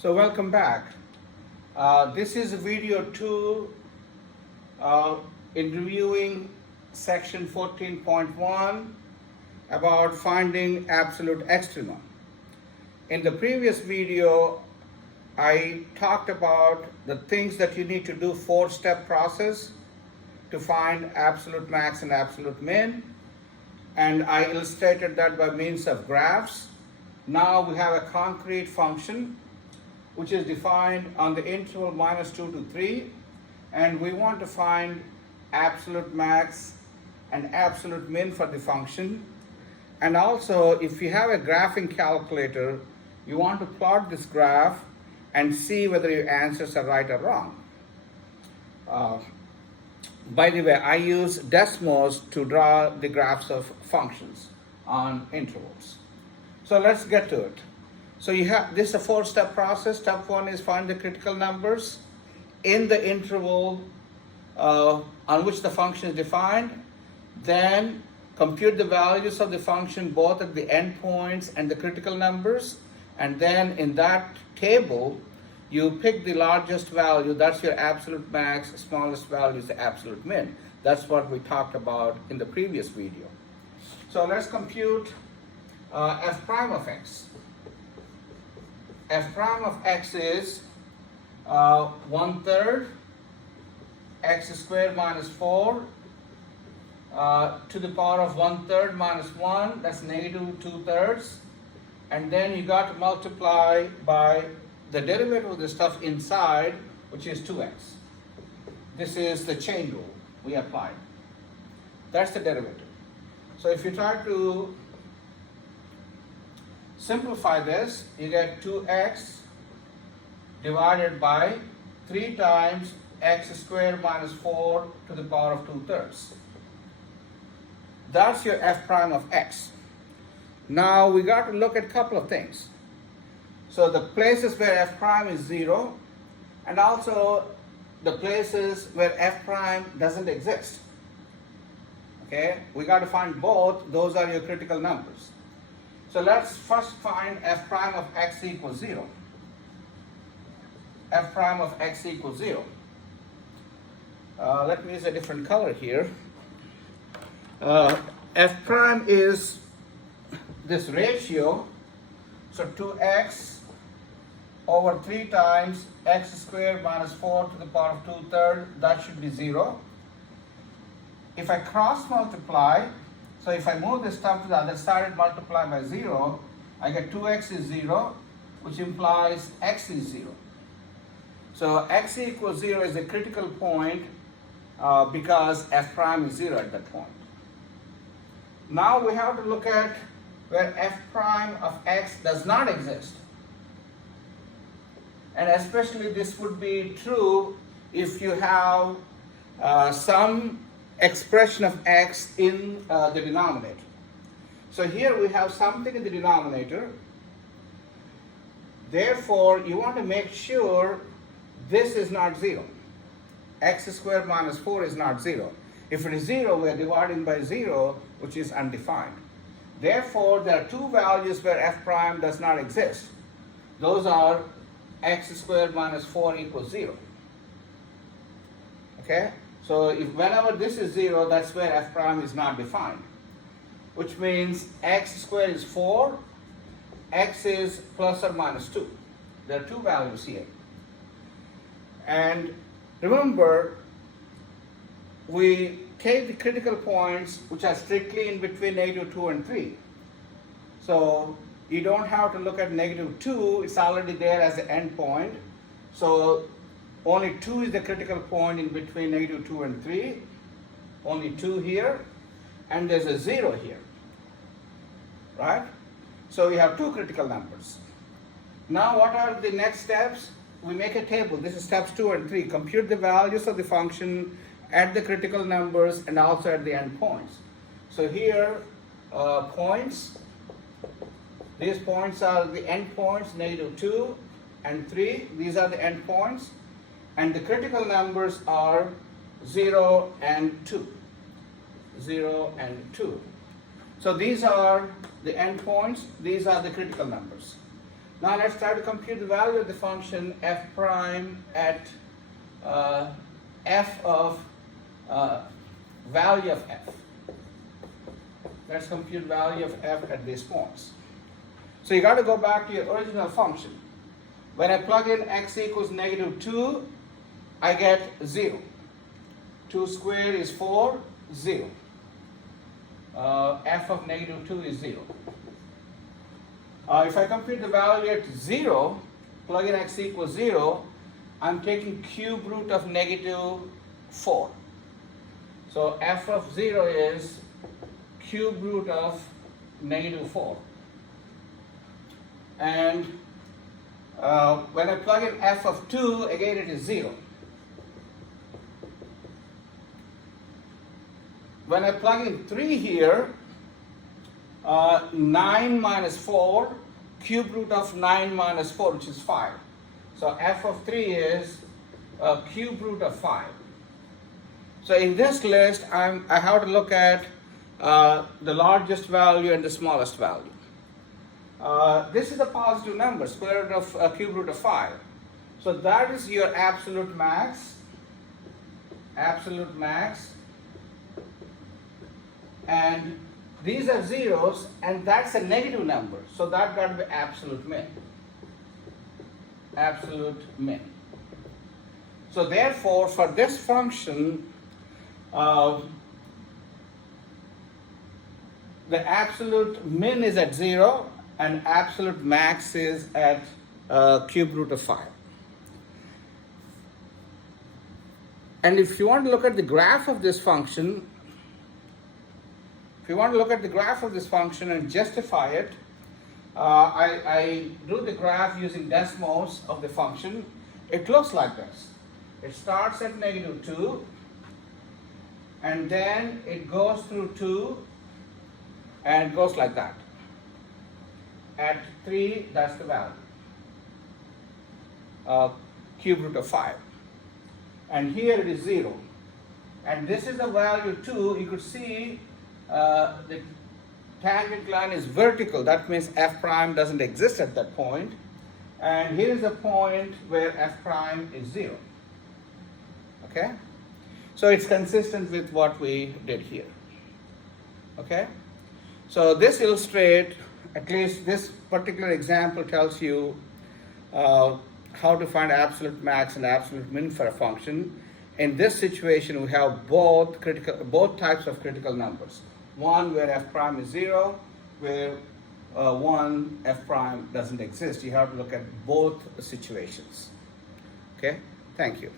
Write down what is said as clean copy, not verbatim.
So welcome back. This is video 2 in reviewing section 14.1 about finding absolute extrema. In the previous video, I talked about the things that you need to do, 4-step process to find absolute max and absolute min, and I illustrated that by means of graphs. Now we have a concrete function which is defined on the interval -2 to 3, and we want to find absolute max and absolute min for the function. And also, if you have a graphing calculator, you want to plot this graph and see whether your answers are right or wrong. By the way, I use Desmos to draw the graphs of functions on intervals. So let's get to it. So this is a 4-step process. Step 1 is find the critical numbers in the interval on which the function is defined. Then compute the values of the function both at the endpoints and the critical numbers. And then in that table, you pick the largest value. That's your absolute max. Smallest value is the absolute min. That's what we talked about in the previous video. So let's compute f prime of x. F prime of x is 1/3 x squared minus 4 to the power of 1/3 minus 1. That's -2/3. And then you got to multiply by the derivative of the stuff inside, which is 2x. This is the chain rule we applied. That's the derivative. So if you try to simplify this, you get 2x divided by 3 times x squared minus 4 to the power of 2/3. That's your f prime of x. Now we got to look at a couple of things. So the places where f prime is 0, and also the places where f prime doesn't exist. Okay, we got to find both. Those are your critical numbers. So let's first find f prime of x equals 0. F prime of x equals 0. Let me use a different color here. F prime is this ratio, so 2x over 3 times x squared minus 4 to the power of 2/3, that should be 0. If I cross multiply, so if I move this stuff to the other side and multiply by 0, I get 2x is 0, which implies x is 0. So x equals 0 is a critical point because f prime is 0 at that point. Now we have to look at where f prime of x does not exist. And especially this would be true if you have some expression of x in the denominator. So here we have something in the denominator. Therefore, you want to make sure this is not 0. X squared minus 4 is not 0. If it is 0, we are dividing by 0, which is undefined. Therefore, there are two values where f prime does not exist. Those are x squared minus 4 equals 0. Okay? So if whenever this is 0, that's where f prime is not defined. Which means x squared is 4, x is plus or minus 2. There are two values here. And remember, we take the critical points which are strictly in between -2 and 3. So you don't have to look at -2, it's already there as the end point. So only 2 is the critical point in between -2 and 3. Only 2 here, and there's a 0 here. Right? So we have two critical numbers. Now what are the next steps? We make a table. This is steps 2 and 3. Compute the values of the function at the critical numbers and also at the end points. So here, points. These points are the end points, -2 and 3. These are the end points. And the critical numbers are 0 and 2. 0 and 2. So these are the end points. These are the critical numbers. Now let's try to compute the value of the function f prime at f of value of f. Let's compute value of f at these points. So you got to go back to your original function. When I plug in x equals -2, I get 0. 2 squared is 4, 0. F of -2 is 0. If I compute the value at 0, plug in x equals 0, I'm taking cube root of -4. So f of 0 is cube root of -4. And when I plug in f of 2, again it is 0. When I plug in 3 here, 9 minus 4, cube root of 9 minus 4, which is 5. So f of 3 is cube root of 5. So in this list, I have to look at the largest value and the smallest value. This is a positive number, square root of cube root of 5. So that is your absolute max. Absolute max. And these are zeros, and that's a negative number. So that got to be absolute min. Absolute min. So therefore, for this function, the absolute min is at 0, and absolute max is at cube root of 5. And if you want to look at the graph of this function, and justify it, I do the graph using Desmos of the function. It looks like this. It starts at -2, and then it goes through 2, and goes like that. At 3, that's the value. Cube root of 5. And here it is 0. And this is the value 2. You could see the tangent line is vertical. That means f prime doesn't exist at that point. And here is the point where f prime is 0. Okay? So it's consistent with what we did here. Okay? So this illustrates, at least this particular example tells you how to find absolute max and absolute min for a function. In this situation, we have both types of critical numbers. One where f prime is 0, where one f prime doesn't exist. You have to look at both situations. Okay? Thank you.